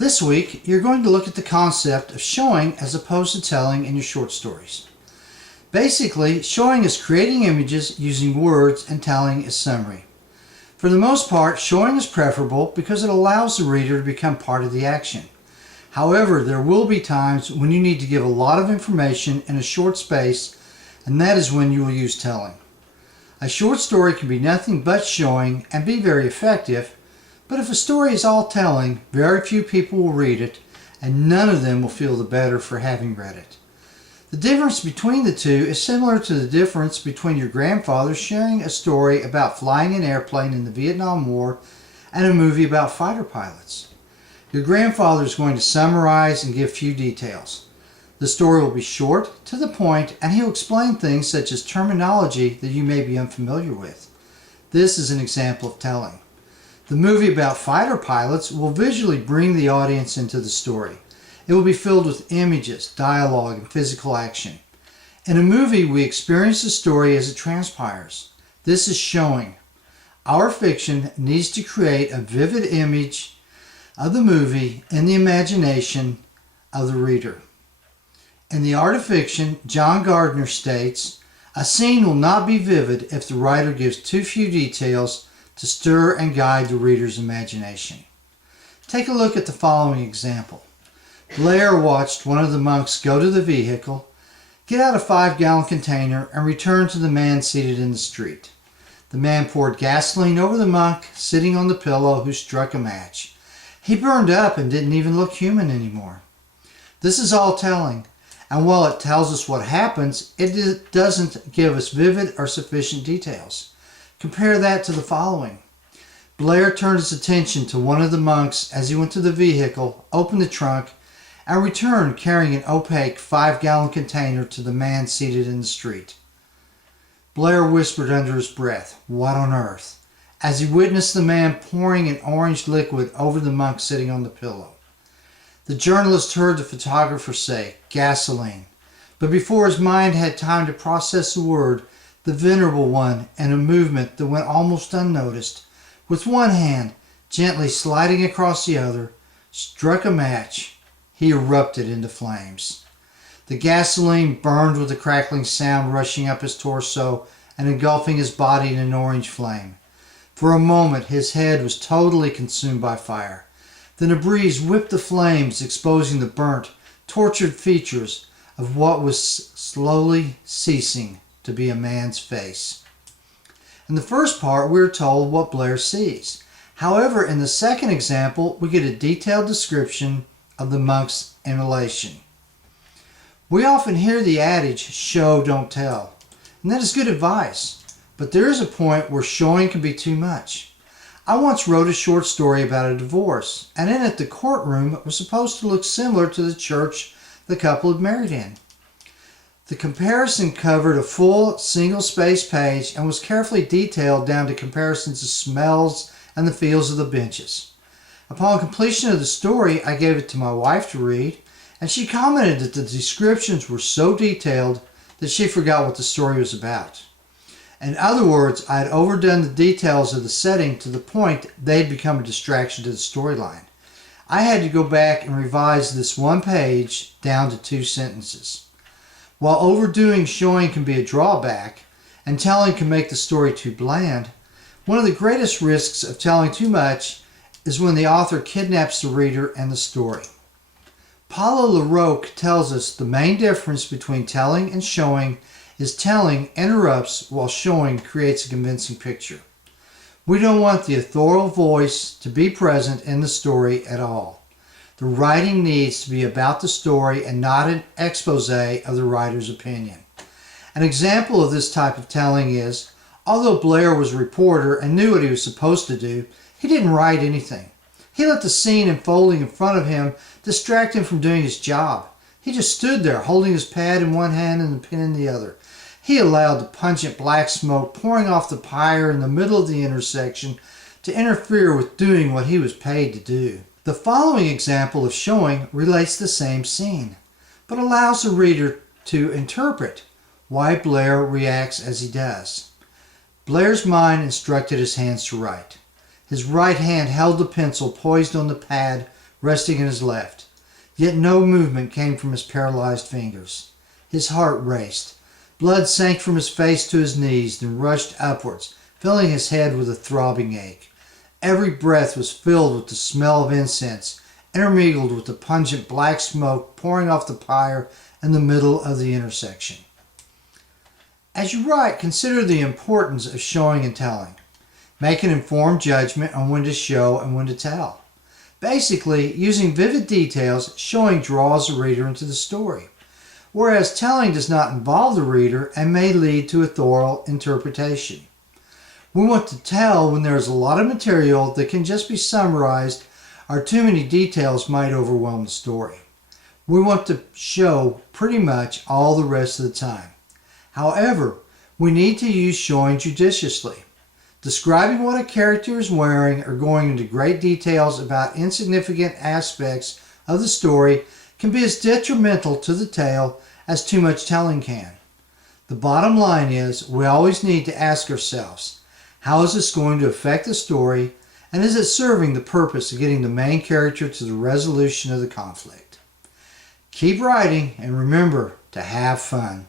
This week, you're going to look at the concept of showing as opposed to telling in your short stories. Basically, showing is creating images using words and telling is summary. For the most part, showing is preferable because it allows the reader to become part of the action. However, there will be times when you need to give a lot of information in a short space, and that is when you will use telling. A short story can be nothing but showing and be very effective, but if a story is all telling, very few people will read it, and none of them will feel the better for having read it. The difference between the two is similar to the difference between your grandfather sharing a story about flying an airplane in the Vietnam War and a movie about fighter pilots. Your grandfather is going to summarize and give few details. The story will be short, to the point, and he'll explain things such as terminology that you may be unfamiliar with. This is an example of telling. The movie about fighter pilots will visually bring the audience into the story. It will be filled with images, dialogue, and physical action. In a movie, we experience the story as it transpires. This is showing. Our fiction needs to create a vivid image of the movie in the imagination of the reader. In The Art of Fiction, John Gardner states, "A scene will not be vivid if the writer gives too few details to stir and guide the reader's imagination." Take a look at the following example. Blair watched one of the monks go to the vehicle, get out a 5-gallon container, and return to the man seated in the street. The man poured gasoline over the monk sitting on the pillow, who struck a match. He burned up and didn't even look human anymore. This is all telling, and while it tells us what happens, it doesn't give us vivid or sufficient details. Compare that to the following. Blair turned his attention to one of the monks as he went to the vehicle, opened the trunk, and returned carrying an opaque 5-gallon container to the man seated in the street. Blair whispered under his breath, "What on earth?" as he witnessed the man pouring an orange liquid over the monk sitting on the pillow. The journalist heard the photographer say, "Gasoline," but before his mind had time to process the word, the venerable one, in a movement that went almost unnoticed, with one hand gently sliding across the other, struck a match. He erupted into flames. The gasoline burned with a crackling sound rushing up his torso and engulfing his body in an orange flame. For a moment his head was totally consumed by fire. Then a breeze whipped the flames, exposing the burnt, tortured features of what was slowly ceasing to be a man's face. In the first part, we are told what Blair sees. However, in the second example, we get a detailed description of the monk's immolation. We often hear the adage, "show, don't tell," and that is good advice, but there is a point where showing can be too much. I once wrote a short story about a divorce, and in it the courtroom was supposed to look similar to the church the couple had married in. The comparison covered a full single-space page and was carefully detailed down to comparisons of smells and the feels of the benches. Upon completion of the story, I gave it to my wife to read, and she commented that the descriptions were so detailed that she forgot what the story was about. In other words, I had overdone the details of the setting to the point they had become a distraction to the storyline. I had to go back and revise this one page down to 2 sentences. While overdoing showing can be a drawback, and telling can make the story too bland, one of the greatest risks of telling too much is when the author kidnaps the reader and the story. Paulo Larocque tells us the main difference between telling and showing is telling interrupts while showing creates a convincing picture. We don't want the authorial voice to be present in the story at all. The writing needs to be about the story and not an expose of the writer's opinion. An example of this type of telling is, although Blair was a reporter and knew what he was supposed to do, he didn't write anything. He let the scene unfolding in front of him distract him from doing his job. He just stood there holding his pad in one hand and the pen in the other. He allowed the pungent black smoke pouring off the pyre in the middle of the intersection to interfere with doing what he was paid to do. The following example of showing relates the same scene, but allows the reader to interpret why Blair reacts as he does. Blair's mind instructed his hands to write. His right hand held the pencil poised on the pad resting in his left. Yet no movement came from his paralyzed fingers. His heart raced. Blood sank from his face to his knees, then rushed upwards, filling his head with a throbbing ache. Every breath was filled with the smell of incense, intermingled with the pungent black smoke pouring off the pyre in the middle of the intersection. As you write, consider the importance of showing and telling. Make an informed judgment on when to show and when to tell. Basically, using vivid details, showing draws the reader into the story, whereas telling does not involve the reader and may lead to a thorough interpretation. We want to tell when there is a lot of material that can just be summarized, or too many details might overwhelm the story. We want to show pretty much all the rest of the time. However, we need to use showing judiciously. Describing what a character is wearing or going into great details about insignificant aspects of the story can be as detrimental to the tale as too much telling can. The bottom line is we always need to ask ourselves, how is this going to affect the story, and is it serving the purpose of getting the main character to the resolution of the conflict? Keep writing and remember to have fun.